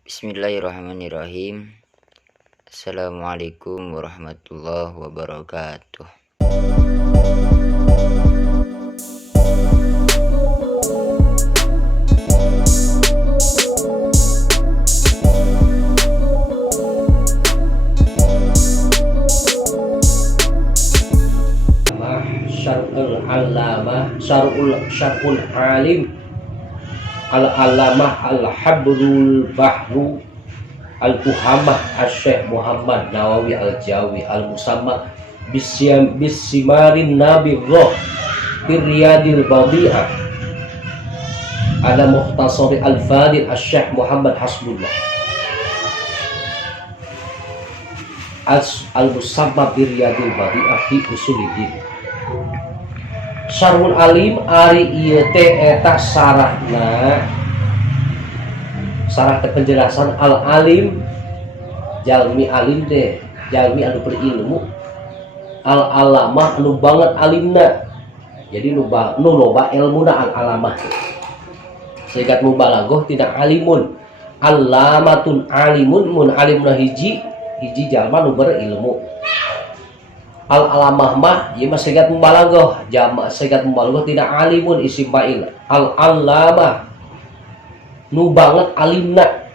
Bismillahirrahmanirrahim. Assalamualaikum warahmatullahi wabarakatuh. Syar'ul alamah syar'ul alim al-alamah al-habrul bahru al-fuhamah al-syekh Muhammad Nawawi al-Jawi al-musamma bisimarin nabirroh firriyadil badi'ah ala mukhtasari al-fadil al-syekh Muhammad Hasbullah al-musamma birriyadil badi'ah fi usulidin. Syarhul alim ari ieu teh eta sarahna sarah teh penjelasan al alim jalmi alim teh jalmi anu berilmu, al alamah anu banget alimna, jadi nu loba ilmuna al alamah sehingga mubalaghah tidak alimun alamatun alimun mun alimna hiji jalma nu berilmu. Al alamah mah ieu mah segat mubalaghah, jamak segat mubalaghah tidak alimun isim fa'il. Al alamah nu banget alimna,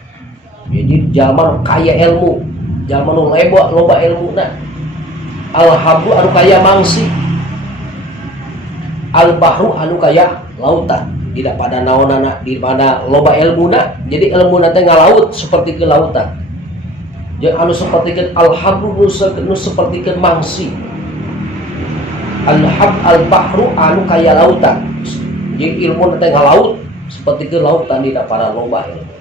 jadi jalma kaya ilmu, jalma nu loba ilmuna. Al habru anu kaya mangsi, al bahru anu kaya lautan, tidak pada naonana di pada loba ilmuna, jadi ilmuna teh ngalaut seperti ke lautan. Yang anu seperti al habru nu seperti ke mangsi, al-bahru anu kaya lautan, jadi ilmu nanti ngalaut seperti ke lautan tidak para loba ilmu.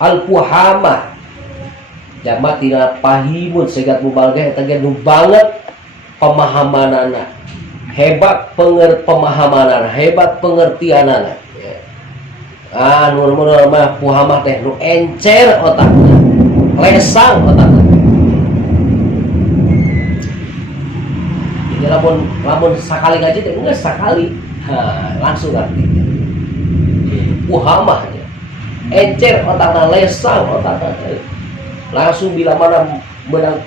Al-fuhamah jamak tidak pahimun segat mubalaghah eta ge nu banget pemahamanana, hebat pemahamanana, hebat pengertianana. Nur mah fuhamah teh nu encer otakna, lesang otakna. Jadi lamun sakali ngaji teh geus sakali, langsung ngerti. Fuhamah nya encer otakna, lesang otakna. Langsung bila mana menang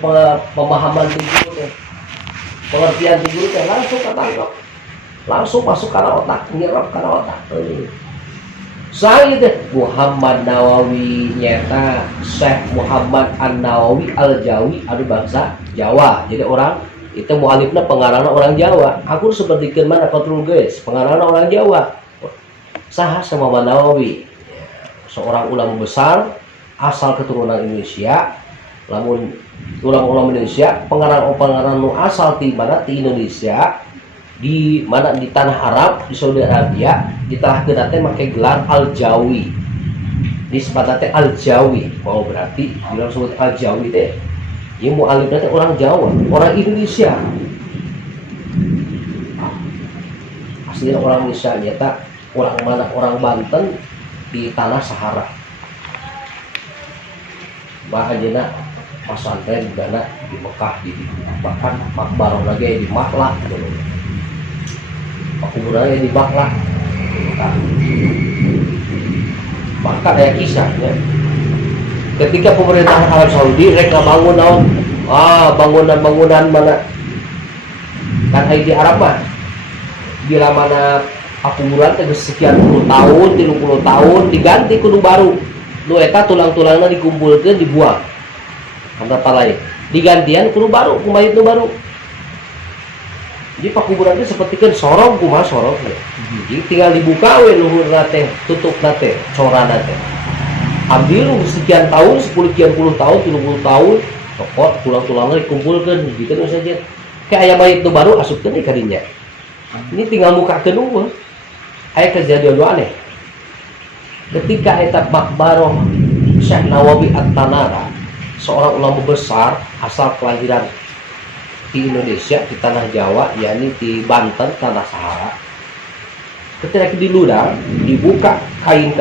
pemahaman di guru teh, pengertian di guru teh langsung ketangkep, langsung masuk kana otak, nyerap kana otak. Saya deh Muhammad Nawawi nyata Syekh Muhammad An-Nawawi Al-Jawi anu bangsa Jawa. Jadi orang itu mualifna pengarangna orang Jawa. Aku seperti mana kontrol guys, pengarangna orang Jawa. Saha sama Muhammad Nawawi, seorang ulama besar asal keturunan Indonesia. Lamun ulama Indonesia pengarang nu asal di mana di Indonesia, di mana di tanah Arab, di Saudi Arabia, di tanah kedate pakai gelar Al-Jawi, disebutnya Al-Jawi. Oh berarti bilang sebut Al-Jawi teh ini mu'alifnya teh orang Jawa, orang Indonesia, aslinya orang Indonesia, nyata orang mana, orang Banten di tanah Sahara. Bahajana pesantren juga di Mekah, di bahkan makbarah lagi di Maklah gitu. Kuburannya di Baklah, bahkan ada kisahnya ketika pemerintahan Arab Saudi mereka bangun bangunan mana kan di Arab mah bila mana kuburan sekian puluh tahun 30 tahun diganti kudu baru nu eta tulang-tulangna dikumpulkeun dibuang kata lain digantian kudu baru kumaha itu baru. Jadi pakuburan itu seperti kan sorong kumaha sorong ya. Jadi tinggal dibuka we luhur nate, tutup nate, coran nate. Ambil sekian tahun, 10 tahun, 30 tahun, cokot tulang-tulangnya dikumpulkan, gitu saja. Kayak ayam mayat itu baru asupkan nih kadinya. Ini tinggal muka kedua. Aya kejadian aneh. Ketika etap makbaroh Syekh Nawawi At-Tanara, seorang ulama besar asal kelahiran di Indonesia, di tanah Jawa, yakni di Banten, tanah Sahara. Ketika di ludang dibuka kain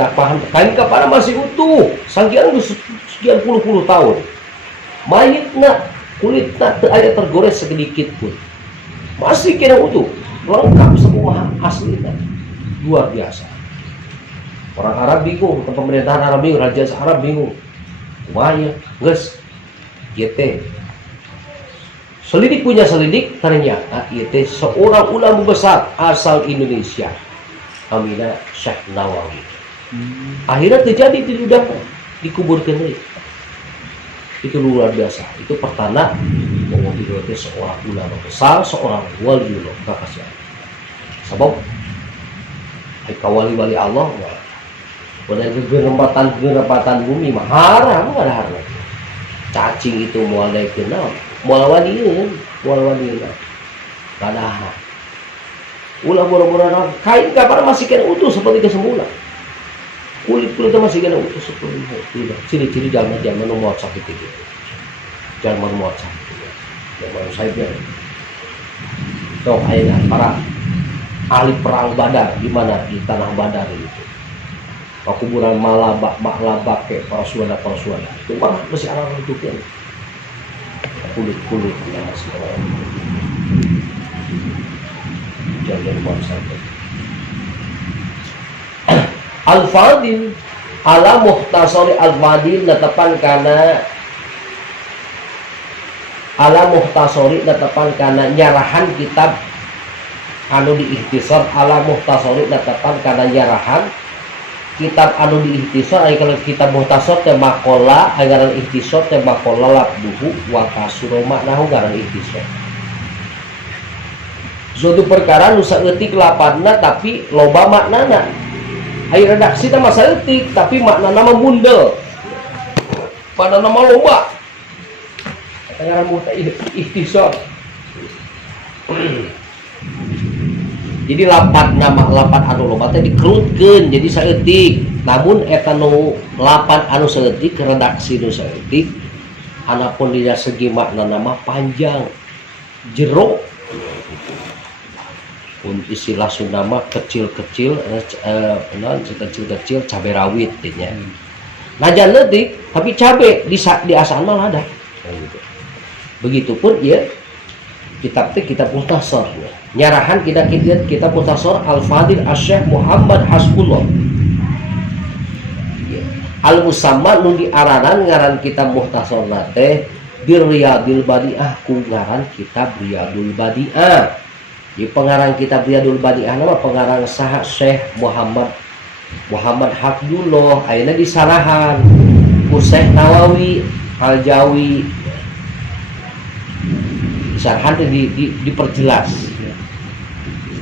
kapanan masih utuh, sekian puluh tahun. Mayitna kulitna teu aya tergores sedikit pun, masih kena utuh. lengkap semua asli kan. Luar biasa. Orang Arab bingung, pemerintahan Arab bingung, raja Arab bingung. Wahya, guys, YT. Selidik punya selidik, ternyata YT seorang ulama besar asal Indonesia, Aminah Syekh Nawawi. Akhirnya terjadi di udang, dikuburkan lagi. Itu luar biasa. Itu pertanda bahwa YT seorang ulama besar, seorang waliullah kakasian. Sebab wali-wali Allah, pada gerempatan bumi mah haram, nggak ada haram. Cacing itu mual dari kenal, mual waliin, nggak ada haram. Ulah bora-bora kain kapan masih kena utuh seperti kesemula. Kulitnya masih kena utuh seperti itu. Ciri-ciri jangan muat sakit itu. Jangan muat sakit. Jangan saya dok ayah para ahli perang Badar di mana di tanah Badar itu. Kuburan Maklabak kayak para suara itu malah masih orang itu kan kulit yang masih orang jangan buat sampai Al-Fadil ala muhtasari Al-Fadil netapan karena ala muhtasari netapan karena nyarahan kitab anu diikhtisar ala muhtasari netapan karena nyarahan kitab anu diikhtisar aya kalau kitab muhtasar teh maqala agaran ikhtisar teh maqala labduhu wa kasuru maknahu ngaran ikhtisar. Suatu perkara nu saeutik lapanna tapi loba maknana. Aya redaksi teh mah saeutik tapi maknana mah mundel. Pada nama loba. Ngaran ikhtisar. Jadi lapan anu loba teh dikerutkeun jadi saeutik. Namun eta nu lapan anu saeutik redaksi nu saeutik anapun dina segi maknana mah panjang jero. Pun istilah Sunda mah kecil-kecil cabe rawit nya. Najan leutik tapi cabe di asal mah ada. Begitupun ya kitab muhtasar nyarahan kita muhtasar Al-Fadil Asy-Syaikh Muhammad Hasbullah Al-Musamma nu diaranan ngaran kitab muhtasar teh Riyadul Badi'ah ku ngaran kitab Riyadul Badi'ah. Di pengarang kitab Riyadul Badi'ah nama pengarang saha Syekh Muhammad Hasbullah ayeuna disarahan ku Syekh Nawawi Al-Jawi. Disarahan diperjelas.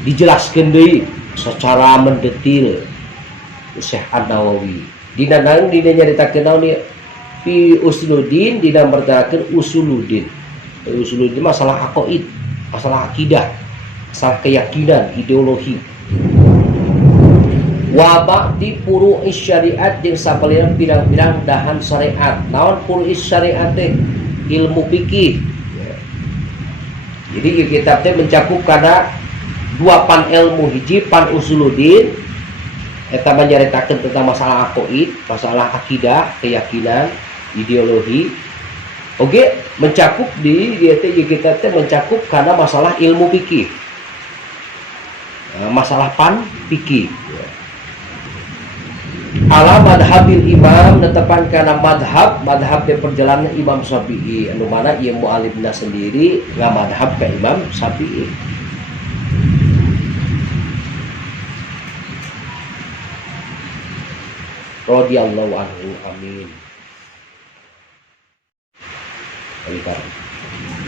Dijelaskan deui secara mendetil Syekh An-Nawawi. Dina nyaritakeun naon ieu fi usuluddin dina mertelakeun usuluddin. Usuluddin masalah aqaid, masalah akidah, masalah keyakinan, ideologi. Wa ba'di furu'is syariat jeung sapaliran pirang-pirang dahan syariat. Naon furu'is syariat teh? Ilmu fikih. Jadi kitab teh mencakup karena dua pan ilmu, hiji pan usuluddin eta menceritakan tentang masalah aqaid, masalah akidah, keyakinan, ideologi. Oke, mencakup di kitab teh mencakup karena masalah ilmu fikih. Masalah pan fikih. Ala madhabil imam netepan karena madhab di perjalanan Imam Syafi'i anu mana ieu mu'allimna sendiri ngamadhab ke Imam Syafi'i. Radhiyallahu anhu amin.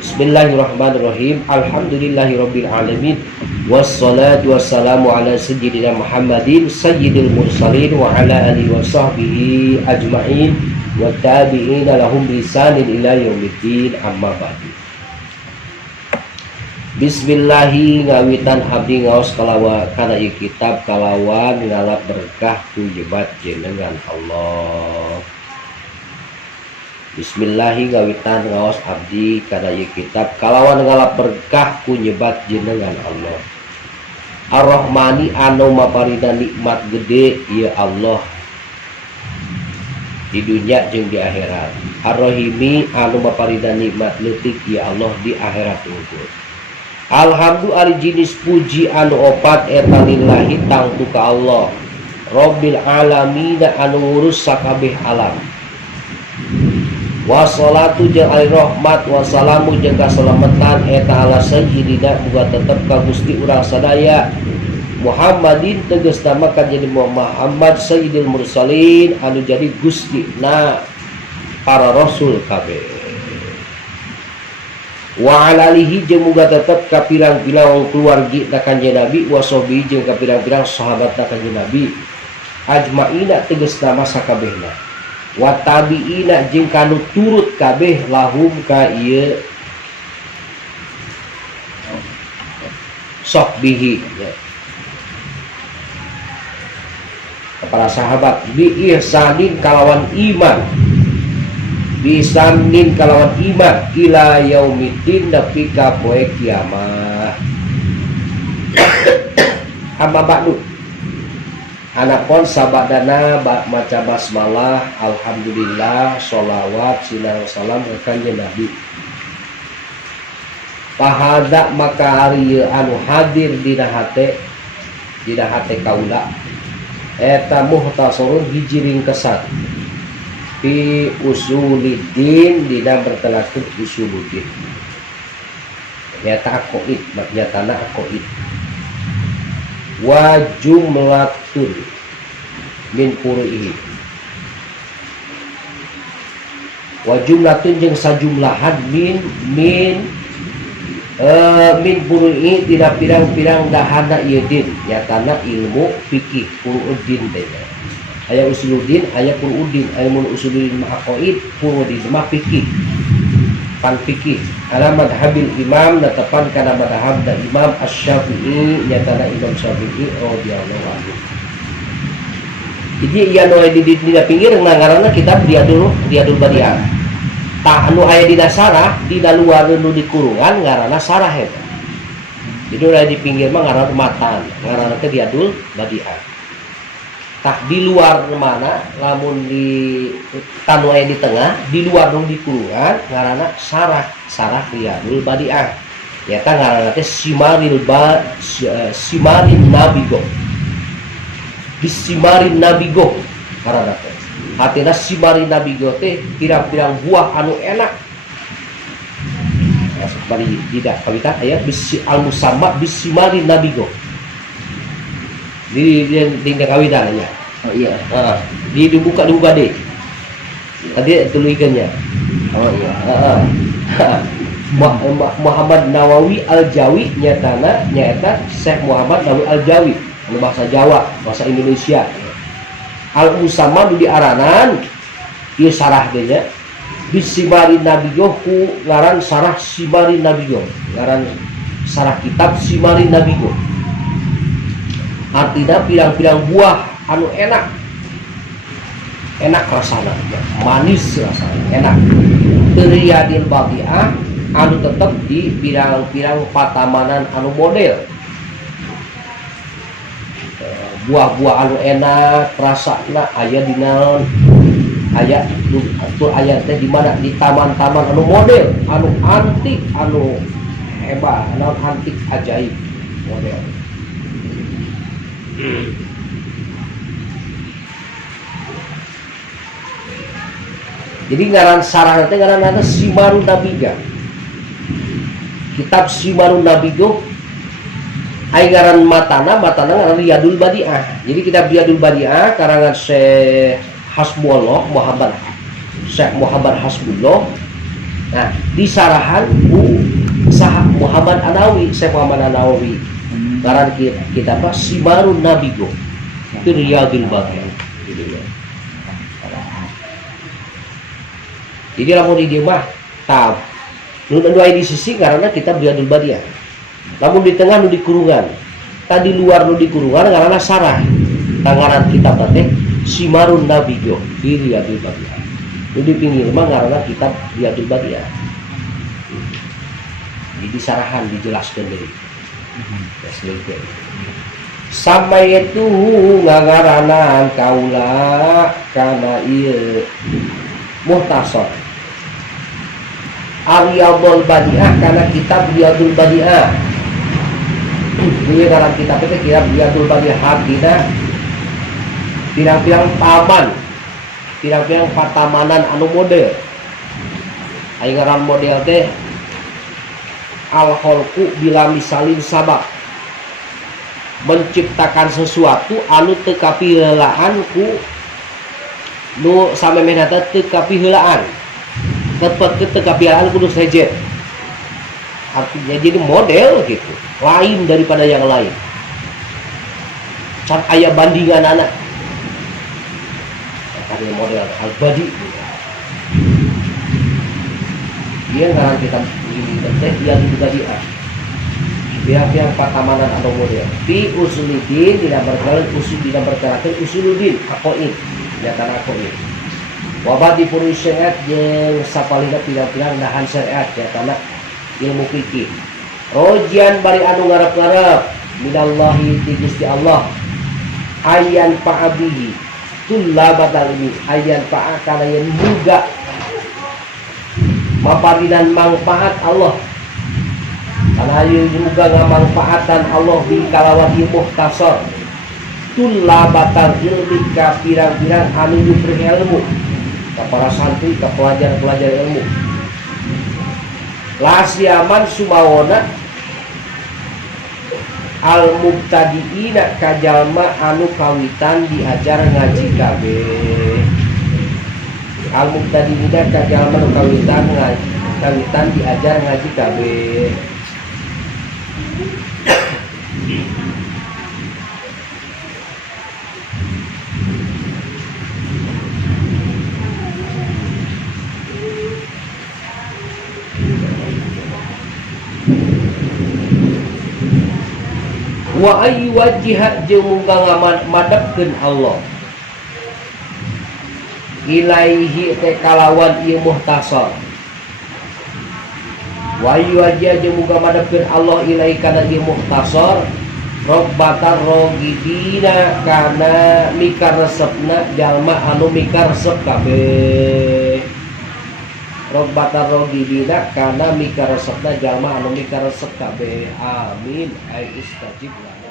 Bismillahirrahmanirrahim. Alhamdulillahirabbil alamin. Wassalatu wassalamu ala sayyidina Muhammadin sayyidil mursalin wa ala alihi wa sahbihi ajma'in wa tabi'ina lahum bi ihsanin ila yaumiddin amma ba'du. Bismillahi ngawitan abdi ngaos kalawa kana ieu kitab kalawan ngalap berkah ku jebat jenengan Allah. Bismillahi ngawitan ngaos abdi kana ieu kitab kalawan ngalap berkah ku nyebat jenengan Allah. Ar-Rahmani anu maparida nikmat gede ya Allah di dunia jeung di akhirat. Ar-Rahimi anu maparida nikmat leutik ya Allah di akhirat unggul. Alhamdu ari jenis puji anu opat eta lillahi tangtu ka Allah Rabbil alamin anu ngurus sakabeh alam. Wassalatu jeung ari rahmat wassalamu jeung kasalamatan eta ala sayyidina buat tetep ka Gusti urang sadaya Muhammadin tegas nama kan jadi Muhammad sayyidil mursalin anu jadi Gusti na para rasul kabeh. Wa alalihi jeung muga tetep ka pirang-pirang keluargi na kanjeng Nabi wasobi jeung ka pirang-pirang sahabat na kanjeng Nabi ajmaina tegas nama sakabehna wa tabiina jeung kanu turut kabeh lahum ka ieu sok bihi ya. Para sahabat bi ihsanin kalawan iman bisanin kalawan iman ila yaumiddin nepi ka poe kiamat. Amma ba'du anapun sabadana maca basmalah alhamdulillah sholawat sinar salam ka kanjeng Nabi. Pahada maka ari anu hadir dina hate kaula eta muhtasarun hiji ringkesan fi usuluddin dina bertelakeun usuluddin nyata aqaid nyatana aqaid wa jumlatun min furu'ihi wa jumlatun jeung sajumlahan min furu'ihi tidak pirang-pirang dahana ieu din nyatana ilmu fikih furu'uddin teh aya usuluddin aya furu'uddin aya mun usuluddin mah aqaid furu'uddin mah fikih pan fikih ala madhabil imam natapan kana madhab da Imam Asy-Syafi'i nyatana Imam Syafi'i radhiyallahu anhu. Jadi ieu anu aya di pinggir ngaranna kitab Riyadul Badi'ah. Tah anu aya dina sarah dina luar nu di kurungan ngaranna sarah eta. Jadi aya di pinggir mah ngaranna matan, ngaranna teh Riyadul Badi'ah. Tah di luar mana lamun di tanu aya di tengah di luar nu di kurungan ngaranna sarah Riyadul Badi'ah eta ngaranna teh simarin nabigo bisimarin nabigo ngaranna teh artina simarin nabigo teh pirang-pirang buah anu enak bari tidak kawitan aya bisi al musamma bisimarin nabigo di kawitan ya. Oh iya. Dibuka deh. Tadi tulisannya. Oh iya. Muhammad Nawawi Al-Jawi nyata Syekh Muhammad Nawawi Al-Jawi anu bahasa Jawa, bahasa Indonesia. Al-Musamma di aranan ieu sarah ge nya. Bisimari Nabiyoh ku ngaran sarah Simari Nabiyoh. Ngaran sarah kitab Simari Nabiyoh. Artinya pirang-pirang buah anu enak rasana manis rasana enak Riyadil Badi'ah anu tetep di pirang-pirang patamanan anu model buah-buah anu enak rasana aya dina aya atur aya teh di mana di taman-taman anu model anu antik anu hebat anu antik ajaib model. Jadi ngaran sarah nanti ngaran ada Simarun Nabiga. Kitab Simarun Nabigo ai ngaran matana ngaran Riyadul Badi'ah. Jadi kitab Riyadul Badi'ah karangan Syekh Muhammad Hasbullah. Nah, disarahan ku Muhammad Anawi, Syekh Muhammad Anawi. Ngaran kitab apa? Simarun Nabigo. Itu Riyadul Badi'ah. Jadi lamun di dieu mah tab nu aya di sisi karena kita Riyadul Badi'ah. Lamun di tengah nu di kurungan. Tadi luar nu di kurungan ngaranna sarah. Tangaran kitab teh Simarun Nabigo di Riyadul Badi'ah. Nu di pinggir mah ngaranna kitab Riyadul Badi'ah. Jadi sarahan dijelaskeun deui. Sampai itu ngagaranan kaula kana ieu muhtasar Riyadul Badi'ah karena kitab Riyadul Badi'ah Dia dalam kitab itu kira biadul badihab dina pirang-pirang taman, pirang-pirang patamanan anu model. Aing ngaran model teh al khalqu bila misalin sabab, menciptakan sesuatu anu teu kapihelaan ku nu samemehna teh teu kapihelaan, teu kapihelaan kudu sejen. Artinya jadi model gitu, lain daripada yang lain. Can aya bandingan anak. Karya model al-badi. Dia ngaran kita ini teh yang tadi pihak-pihak patamanan atau model. Fi usulidin tidak berkelan usul tidak berkelan usuludin aqaid ya tanah aqaid. Wabadi puru syariat jeung sapalina pila-pila nahan syariat ya tanah ilmu fikih. Rojian bari anu ngarep-ngarep minallahi ti Gusti Allah ayan fa'abihi tullabatal ini ayan fa'a kana yen muga mapadinan manfaat Allah karena yen muga ngamanfaatan Allah di kalawan ieu muhtasar tullabatal ilmi ka pirang-pirang anu nyuprih ilmu ka para santri ka pelajar-pelajar ilmu lasiaman sumawona al mubtadiina kajalma anu kawitan diajar ngaji kabeh. Al mubtadiina kajalma anu kawitan diajar ngaji kabeh. Wa ayyu wajhiha jeung muga ngamadepkeun Allah ilaihi te kalawan ieu muhtasar. Wa ayyu wajhiha jeung muga madepkeun Allah ilaihi kana ieu muhtasar robbatar rogidina kana mikaresepna jalma anu mikaresep kabeh. Robbatar rogidina kana mikaresepna jalma anu mikaresep kabeh. Amin. Ai istajib lana.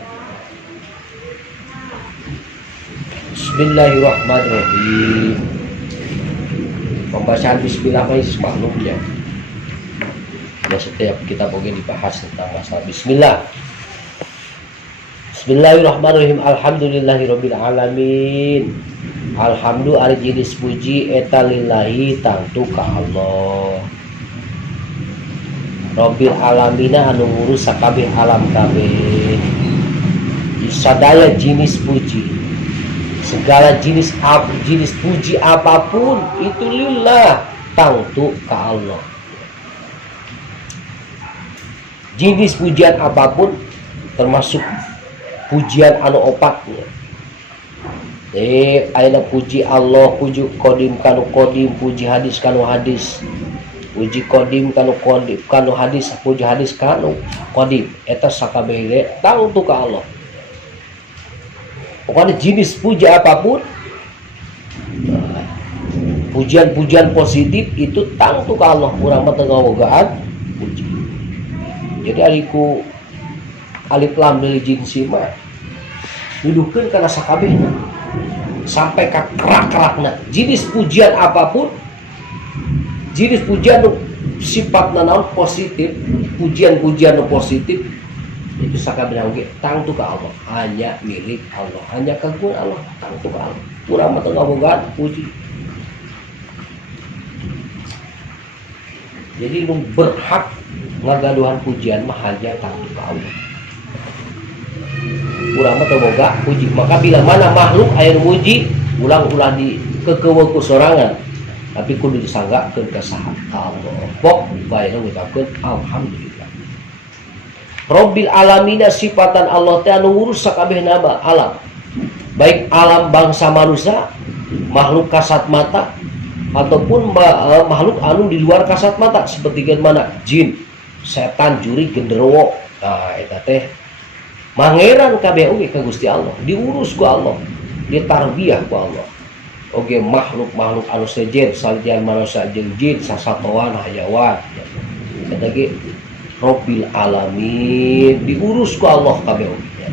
Bismillahirrahmanirrahim. Pembacaan bismillah maklumnya. Ya setiap kita mungkin dibahas tentang masalah bismillah. Bismillahirrahmanirrahim. Alhamdulillahirabbil alamin. Alhamdu ari jenis puji eta lillahi tangtu ka Allah. Rabbil alamina anu ngurus sakabeh alam kabeh. Sadaya jenis puji, segala jenis puji apapun itu lillah tangtu ka Allah. Jenis pujian apapun termasuk pujian anu opatnya. Aina puji Allah, puji kodim kanu kodim, puji hadis kanu hadis, puji kodim kanu kodim, kanu hadis, puji hadis kanu kodim. Eta sakabeh tangtu ka Allah. Pokoknya jenis puji apapun, pujian-pujian positif itu tangtu ka Allah. Urang mah teu ngabogaan puji. Jadi ariku alif lam lil jinsi mah dudukeun kana sakabehna sampai ke kerak-kerakna. Jenis pujian apapun, jenis pujian sifatna naon positif, pujian-pujian positif itu sakabehna oge tangtu ka Allah, hanya milik Allah, hanya kagungan Allah, tangtu ka Allah. Urang mah teu ngabogaan puji. Jadi nu berhak ngagaduhan pujian mah hanya tangtu ka Allah. Urang mah teu boga puji. Maka bila mana makhluk aya nu muji, ulang-ulah di kekeuweuk ku sorangan, tapi kudu disanggakeun ka saha Allah. Pok bae ngucapkeun alhamdulillah. Rabbil alamina sifatan Allah teh anu ngurus sakabehna alam. Baik alam bangsa manusia, makhluk kasat mata ataupun makhluk anu di luar kasat mata seperti mana jin, setan, juri, genderuwo. Nah, eta teh mangeran kabeh oge ka Gusti Allah, diurus ku Allah, ditarbiyah ku Allah. Oge makhluk-makhluk anu sejen salian manusia jeung jin, sasatoan, hayawan. Eta ge Rabbil alamin, diurus ku Allah kabeh oge.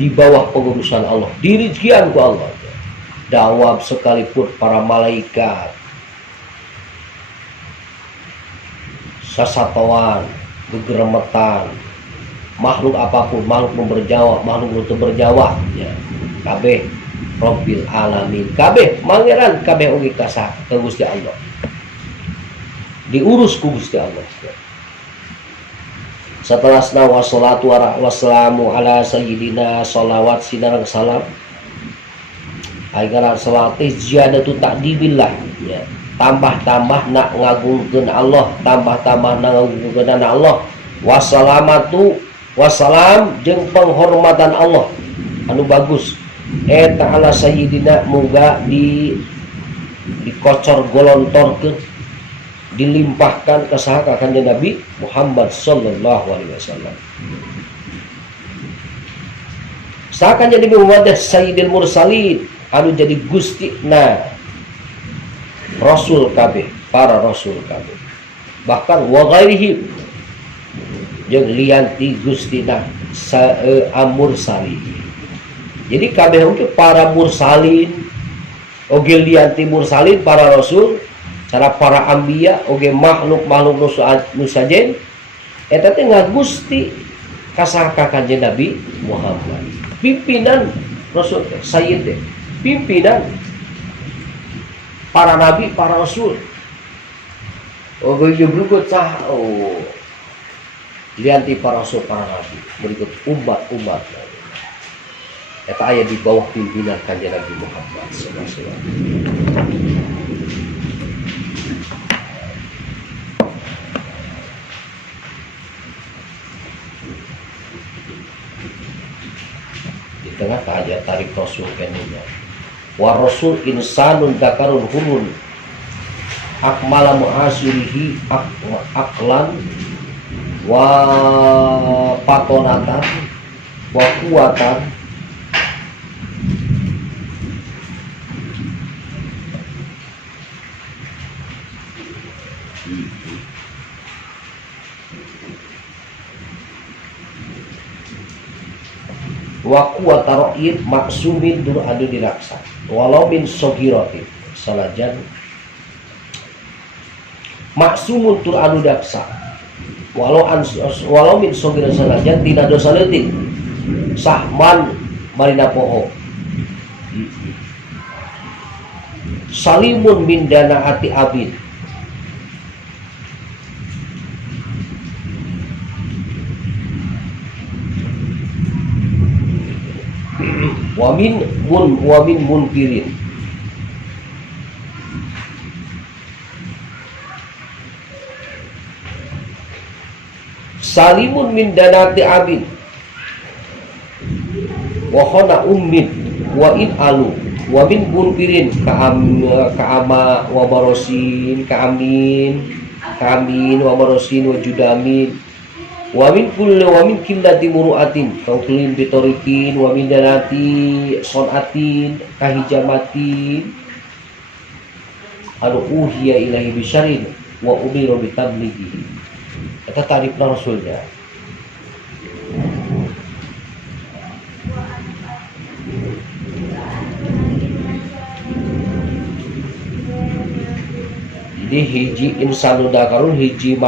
Di bawah pengurusan Allah, dirijian ku Allah. Dawab sekalipun para malaikat, sasatoan, gegeremetan, makhluk apapun, makhluk berjawa, makhluk berjawa, ya. Kabeh Rabbil alamin, kabeh mangeran, kabeh oge kasah ke Gusti Allah. Diurus ku Gusti Allah. Setelah wassalatu wassalamu ala sayyidina sholawat sinar salam agar salatih ziyadatu takdibillah, ya. Tambah-tambah nak ngagungkeun Allah, tambah-tambah nak ngagungkeun Allah. Wassalamatu wassalam jeung penghormatan Allah anu bagus eta ala sayyidina, muga dikocor golontorkeun, dilimpahkan ke saha kanjeng Nabi Muhammad sallallahu alaihi wasallam. Saha kanjeng Nabi Muhammad sayyidil mursalin, anu jadi gusti na rasul kabeh, para rasul kabeh, bahkan wa ghairihim jeung lianti gustina mursalin. Jadi kabeh oge para mursalin oge lianti mursalin, para rasul, cara para ambiya oge makhluk-makhluk nu sajen eta teh ngagusti ka kanjeng Nabi Muhammad. Pimpinan rasul sayyid teh, pimpinan para nabi, para rasul. Oge berikut sah lianti para rasul, para nabi, berikut umat-umat. Eta aya di bawah pimpinan kanjeng Nabi Muhammad sallallahu alaihi wasallam. Di tengah aja tarik rasul kenanya. Wa rasul insanun dakarun hurun akmala mu'asirihi aklan wa patonatan wa kuatan wa kuwata ra'id maksumin dur adu diraksa walau min sogiratin salajan maksumun tur anu daksa walau min sogiratin salajan tina dosa leutik sahman marina poho salimun min dana ati abid wamin munkirin salimun min danati abid wa khana ummin wa in alu wa min munkirin ka'ama wa barosin ka'amin wa barosin wa judamin wa min killati muru'atin kauklin bitorikin wa min danati sonatin kahijamatin anu uhiya ilahi bisyarin wa umiru bitablighi. Eta tarif rasulnya. Jadi hiji insanu dakarun, hiji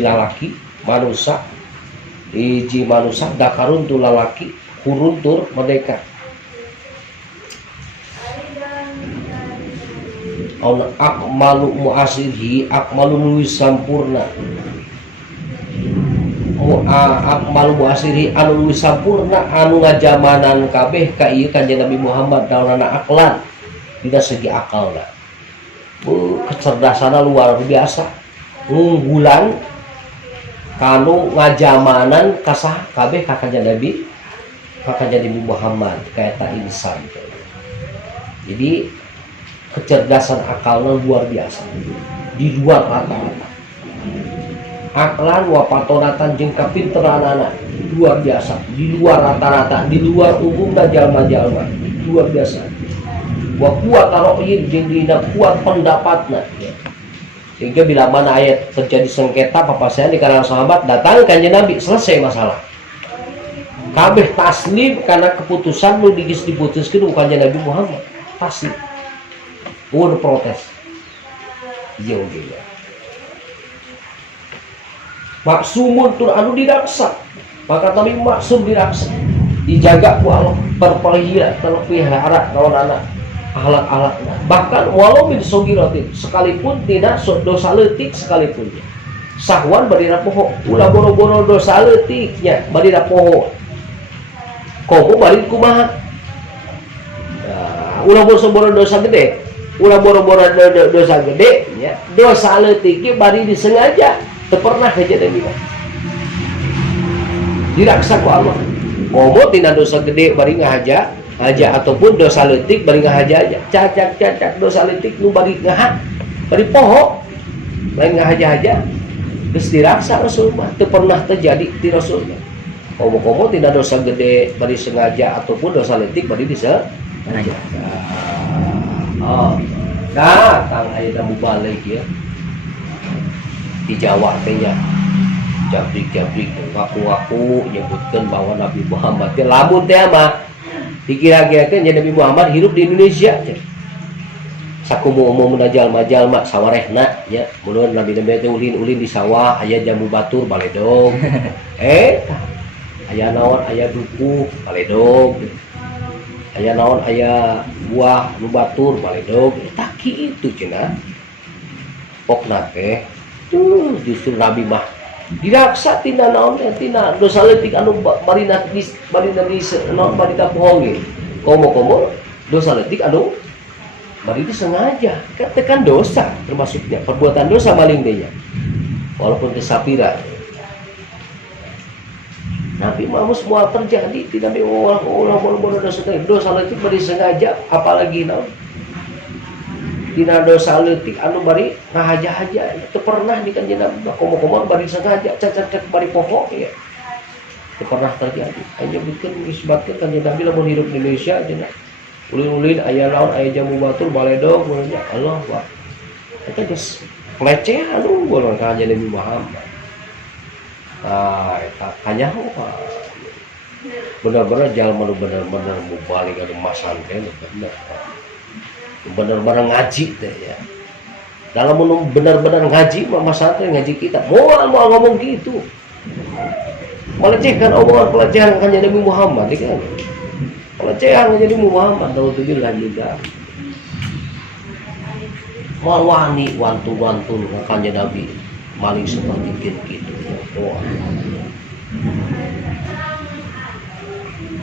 lalaki manusia, hiji manusia dakarun tu lalaki, hurun tur merdeka. Akmalu muasirhi, akmalu luwis sampurna. Akmalu muasirhi anu luwis sampurna anu ngajamanan kabeh ka ieu kanjeng Nabi Muhammad daunana aklan tidak segi akalna. Kecerdasanna luar biasa, unggulan kanu ngajamanan kasah kabeh ka kanjeng Nabi Muhammad kaeta insan. Jadi kecerdasan akalnya luar biasa, di luar rata-rata. Aklan wa patonatan jeung kapinteranana luar biasa, di luar rata-rata, di luar umumna jalma-jalma, luar biasa. Wa kuat taroyin jeung dina kuat pendapatna, Sehingga bila mana ayat terjadi sengketa papasan di kalangan sahabat, datang kanjeng Nabi, selesai masalah. Kabeh taslim karena keputusan nu diputuskan bukan kanjeng Nabi Muhammad. Taslim. Udah protes. Iya udah. Maksumun tur anu diraksa. Maka kami maksum diraksa. Dijaga ku Allah, terpelihara lawan anak. Ahlak-ahlak, bahkan walau min sogiratin, sekalipun tidak dosa letik sekalipun sahwan badira poho, ulah boro-boro dosa letiknya badira poho komo balik kumaha ulah boro-boro dosa gede, ulah boro-boro dosa gede ya, dosa letiknya bari disengaja pernah kejadian diraksa ku Allah komo tidak dosa gede bari ngahaja aja ataupun dosa letik bari ngahaja aja cacak dosa letik nu bari ngahak bari poho lain ngahaja aja geus diraksa Rasul mah teu pernah terjadi di Rasulnya komo-komo tidak dosa gede bari sengaja ataupun dosa letik bari disengaja datang aya mubalik ya di Jawa teh nya jabrik ngaku-ngaku nyebutkeun bahwa Nabi Muhammad teh lamun teh mah dikira-kirakan jadi Nabi Muhammad hidup di Indonesia sakumu umum menajal-majal mak sawarehna ya mulun Nabi itu ulin-ulin di sawah aya jamu batur baledog aya naon aya duku baledog aya naon aya buah nu batur baledog tak kitu cenah pokna teh justru Nabi mah diraksa tina naon tina dosa letik anu barina naon barina poho ge komo-komo dosa letik anu bari disengaja kan dosa termasuknya perbuatan dosa maling deui walaupun kesapira Nabi Muhammad semua terjadi tidak ulah dosa letik bari sengaja apalagi naon dina dosa letik anu bari ngahaja-haja itu pernah di kanjeng Nabi komo-komo bari sengaja cacak bari poho ya itu pernah terjadi hanya bikin disebutkan kanjeng Nabi lamun hidup di Indonesia aja ulin-ulin aya laun aya jamu batur baledog mulanya Allah Pak itu geus pelecehan anu golongan kanjeng Nabi Muhammad eta kanyaho bener-bener jalma nu bener-bener mubalik anu masantren bener benar-benar ngaji teh ya dalam benar-benar ngaji mama santri ngaji kita mau ngomong gitu melecehkan omongan pelecehan kan Nabi Muhammad kan pelecehan Nabi Muhammad naudzubillah juga mau wani wantu-wantu kan Nabi maling seperti gitu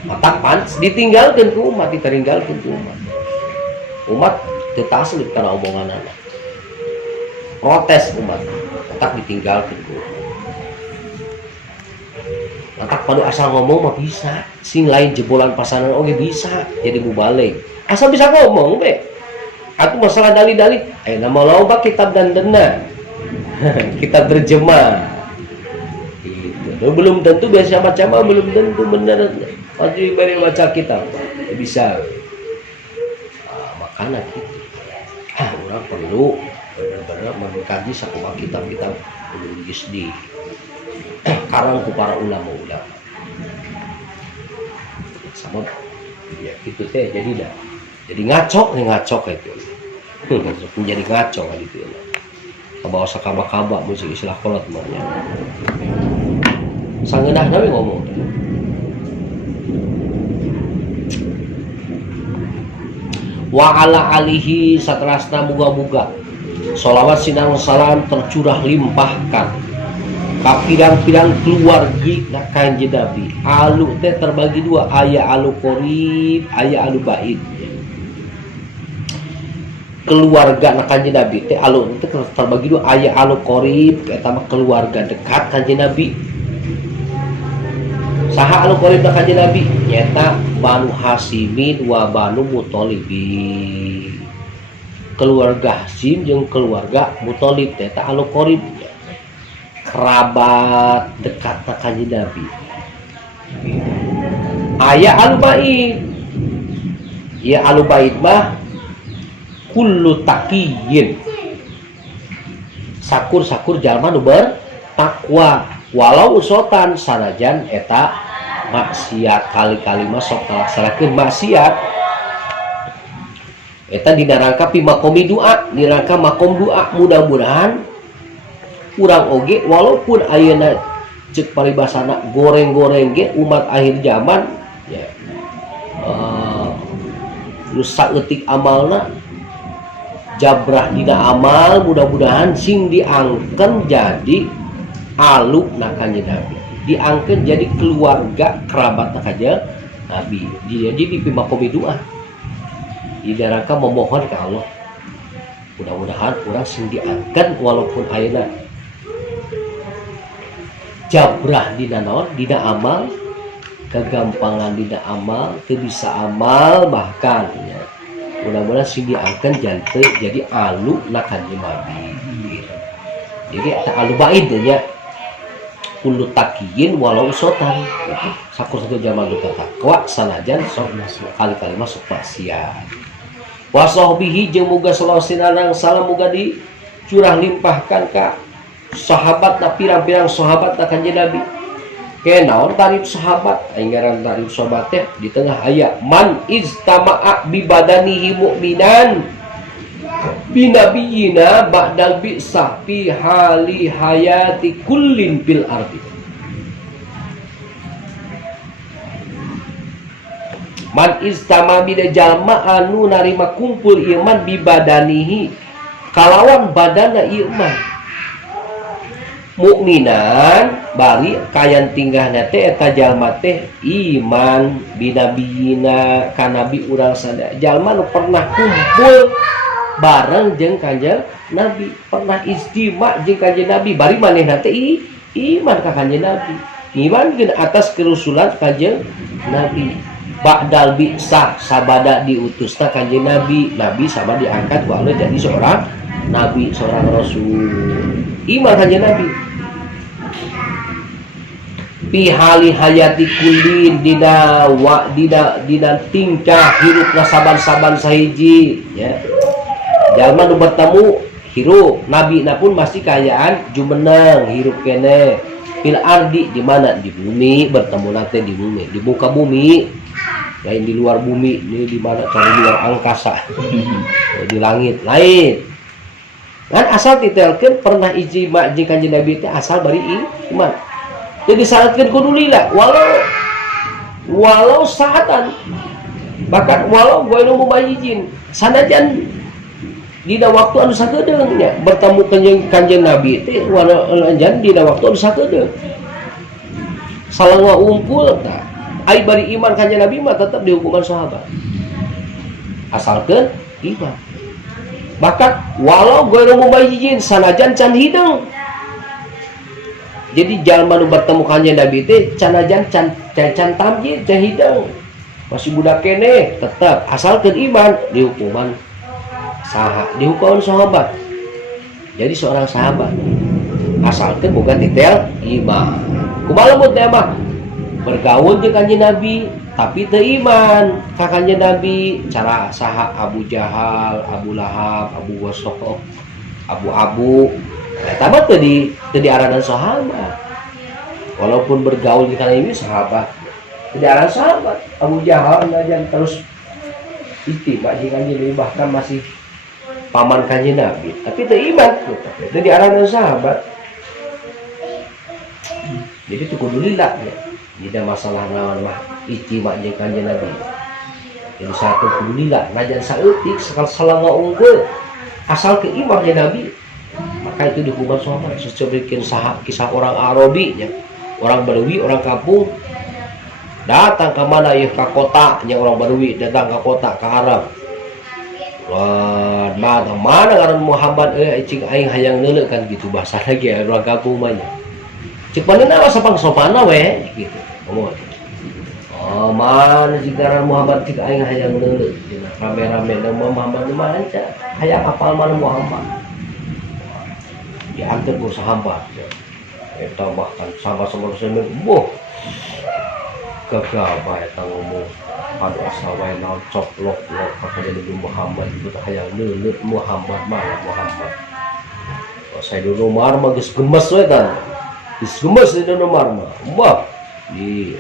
matak pans ditinggalkan ku umat ditinggalkan ku umat tetaslim karena omongan anak protes umat tak ditinggalkan tak pada asal ngomong mah bisa sing lain jebolan pasanan oke bisa jadi mubalik asal bisa ngomong be aku masalah dalil-dalil nama loba kitab dan dena kitab terjemah itu belum tentu biasa baca mah belum tentu benar wajib baca kitab bisa anak gitu orang perlu benar-benar mengkaji sakumaha kitab-kitab nulis di karang ku para ulama-ulama sama ya gitu teh jadi dah jadi ngaco itu menjadi ngaco gitu ya kabawa sakaba-kaba musik istilah kolot namanya sangeunah nabi ngomong wa ala alihi satrasna muga-muga sholawat sinang salam tercurah limpahkan ka pirang-pirang keluarga kanjeng Nabi alu teh terbagi dua aya alu qorib aya alu bait keluarga kanjeng Nabi teh alu teh terbagi dua aya alu qorib eta mah keluarga dekat kanjeng Nabi saha anu qorib kanjeng Nabi nyata Banu Hasimin wa Banu Muthalib keluarga Hasim jeung keluarga Muthalib eta anu qorib kerabat dekat kanjeng Nabi aya anu bait ya anu bait mah kullu taqiyyin sakur-sakur jalma nu bertakwa walau usotan sanajan eta maksiat kali-kali mah sok ngalaksanakeun maksiat eta dina rangka pimakomi doa, dina rangka makom doa. Mudah-mudahan urang oge walaupun ayeuna cek paribasana goreng-goreng ge umat akhir zaman ya nu saeutik amalna jabrah dina amal, mudah-mudahan sing diangken jadi aluk na kanjeng Nabi, diangken jadi keluarga kerabat na kanjeng Nabi. Jadi di pimakomi doa di rangka memohon ke Allah, mudah-mudahan orang sing diangken walaupun ayeuna jabrah dina naon dina amal, kegampangan dina amal, teu bisa amal bahkan ya. Mudah-mudahan sing diangken jante jadi alu na kanjeng Nabi. Jadi eta alu baid nya kullu taqiyin walau usotan. Sakur-sakur zaman duka takwa sanajan sok kali-kali masuk maksiat. Wa sahbihi jeung muga salawasina salam muga dicurah limpahkan ka sahabat na pirang-pirang sahabat na kanjeng Nabi. Kenaon tarif sahabat ainggaran tarif sahabat teh di tengah aya man iztama'a bi badanihi mu'minan binabiyina ba'dal bi'sah fi hali hayati kullin fil ardi. Man istama bida jalma anu narima kumpul iman bi badanihi kalawan badana iman mukminan bari kayan tinggahna teh eta jalma teh iman binabiyina ka nabi urang sada jalma nu pernah kumpul bareng jeung kanjeng Nabi, pernah istima jeung kanjeng Nabi, bari manehna teh iman ka kanjeng Nabi, iman geun atas kerusulan kanjeng Nabi. Ba'dal bi'sah sabada diutusna kanjeng Nabi, Nabi sama diangkat ku Allah jadi seorang Nabi, seorang Rasul. Iman kanjeng Nabi. Pi hali hayati kullin dina tingkah hirupna saban-saban sahiji ya. Jalma nu bertemu hirup nabi na pun masih kayaan jumeneng hirup kene fil ardi di mana di bumi bertemu nanti di bumi di muka bumi lain di luar bumi ini di mana cari luar angkasa di langit lain kan asal ditelkeun pernah ijma jeung kanjeng Nabi teh asal bari iman jadi syaratkeun kudu lila walau saatan bahkan walau gue nu mubayyin sanajan dina waktu anu sakedeung nya bertemu kanjeng Nabi teh walajan dina waktu anu sakedeung salanga umpul tah ai bari iman kanjeng Nabi mah tetep dihukuman sahabat asalkeun iman bahkan walau ghairu mubayyin sanajan can hideung jadi jalma nu bertemu kanjeng Nabi teh sanajan can tamjid can hideung masih budak keneh tetep asalkeun iman dihukuman saha dihukum sahabat jadi seorang sahabat asalkan bukan detail iman kumaha lembut teh mah bergaul jeung kanjeng Nabi tapi teu iman ka kanjeng Nabi cara saha Abu Jahal, Abu Lahab, Abu Wasoh, Abu eta mah teu diaranan sahabat walaupun bergaul jeung kanjeng Nabi sahabat teu diaranan sahabat. Abu Jahal najan terus istimewa jeung kanjeng Nabi bahkan masih paman kanjeng Nabi tapi itu iman itu diarahan sahabat jadi itu kudu lila ya tidak masalah naon mah ijtima jeung kanjeng Nabi jadi satu kudu lila najan saeutik sekal salanga unggul asal ke iman jeung Nabi maka itu dihukum sahabat secerikeun saha kisah orang Arabi nya orang Badawi orang kampung datang ke mana ya ke kota nya orang Badawi datang ke kota ke Arab wah mana ngaran Muhammad cing aing hayang neuleuh kan gitu bahasa lagi orang kampung mah nya cek panenna sapang sopana we gitu ngomong oh mana cing ngaran Muhammad cing aing hayang neuleuh rame-rame nama Muhammad mah aja hayang hafal mana Muhammad diantar ku sahabat eta bahkan sahabat-sahabat semen boh gagah bae eta ngomong pada asal wae naon coplok ka Nabi Muhammad itu hayang neuleuh Muhammad mana Muhammad saya dono marma geus gemes we tan. Geus gemes di dono marma. Wah, di